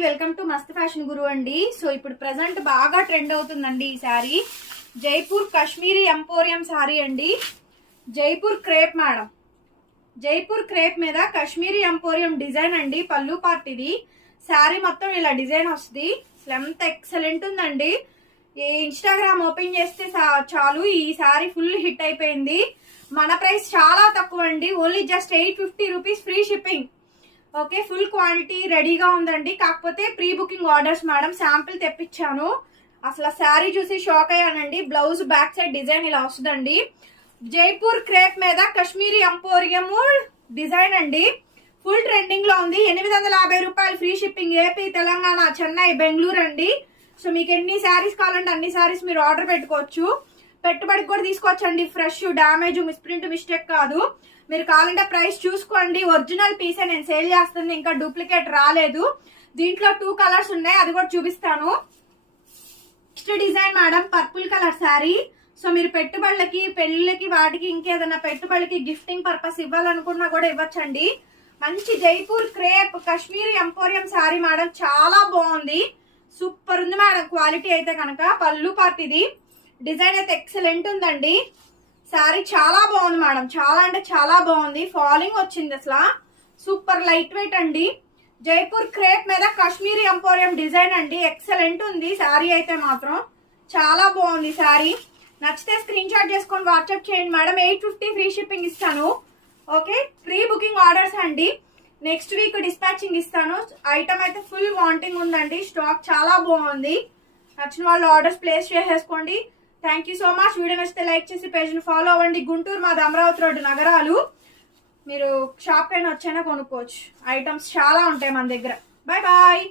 Welcome to Mast fashion Guru అండి. So ఇప్పుడు present బాగా ట్రెండ్ అవుతుందండి ఈ శారీ. జైపూర్ కాశ్మీరీ ఎంపోరియం శారీ అండి. Jaipur crepe madam. Jaipur crepe మీద కాశ్మీరీ ఎంపోరియం డిజైన్ అండి పళ్ళు పార్ట్ ఇది శారీ మొత్తం ఇలా డిజైన్ వస్తుంది అసలు ఎంత ఎక్సలెంట్ ఉందండి. ఈ ఇన్స్టాగ్రామ్ ఓపెన్ చేస్తే సా- చాలు ఈ శారీ ఫుల్ హిట్ అయిపోయింది. మన ప్రైస్ చాలా తక్కువ అండి. Only just eight fifty rupees free shipping. Okay full quantity రెడీగా ఉందండి. కాకపోతే pre booking orders madam sample తెప్పించాను. అసలు శారీ చూసి షాక్ అయ్యానండి. బ్లౌజ్ బ్యాక్ సైడ్ డిజైన్ ఇలా వస్తుందండి. జైపూర్ క్రేప్ మీద కాశ్మీరీ ఎంపోరియము డిజైన్ అండి. ఫుల్ ట్రెండింగ్లో ఉంది. ఎనిమిది వందల యాభై రూపాయలు free shipping AP Telangana Chennai Bengaluru అండి. సో మీకు ఎన్ని శారీస్ కావాలంటే అన్ని శారీస్ మీరు ఆర్డర్ పెట్టుకోవచ్చు. పెట్టుబడికి కూడా తీసుకోవచ్చండి. ఫ్రెష్ డ్యామేజ్ మిస్ప్రింట్ మిస్టేక్ కాదు. మీరు కావాలంటే ప్రైస్ చూసుకోండి. ఒరిజినల్ పీసే నేను సేల్ చేస్తుంది ఇంకా డూప్లికేట్ రాలేదు. దీంట్లో టూ కలర్స్ ఉన్నాయి అది కూడా చూపిస్తాను. Next design madam purple colour sari so మీరు పెట్టుబడులకి పెళ్ళిళ్ళకి వాటికి ఇంకేదైనా పెట్టుబడికి గిఫ్టింగ్ పర్పస్ ఇవ్వాలనుకున్నా కూడా ఇవ్వచ్చండి. మంచి Jaipur crepe Kashmiri emporium sari madam చాలా బాగుంది. సూపర్ ఉంది మేడం క్వాలిటీ అయితే కనుక పళ్ళు పార్ట్ ఇది డిజైన్ అయితే ఎక్సలెంట్ ఉందండి. శారీ చాలా బాగుంది మేడం. చాలా అంటే చాలా బాగుంది. ఫాలింగ్ వచ్చింది అసలు. సూపర్ లైట్ వెయిట్ అండి. జైపూర్ క్రేప్ మీద కాశ్మీరీ ఎంపోరియం డిజైన్ అండి. ఎక్సలెంట్ ఉంది. శారీ అయితే మాత్రం చాలా బాగుంది శారీ నచ్చితే స్క్రీన్ షాట్ చేసుకొని వాట్సాప్ చేయండి madam. Eight fifty free shipping ఇస్తాను. ఓకే? ప్రీ బుకింగ్ ఆర్డర్స్ అండి. నెక్స్ట్ వీక్ డిస్పాచింగ్ ఇస్తాను. ఐటమ్ అయితే ఫుల్ వాంటింగ్ ఉందండి. స్టాక్ చాలా బాగుంది. నచ్చిన వాళ్ళు ఆర్డర్స్ ప్లేస్ చేసేసుకోండి. Thank you so much video నచ్చితే లైక్ చేసి పేజ్ని ఫాలో అవ్వండి. గుంటూరు మాది అమరావతి రోడ్డు నగరాలు. మీరు షాప్ పైన వచ్చైనా కొనుక్కోవచ్చు. ఐటమ్స్ చాలా ఉంటాయి మన దగ్గర. Bye bye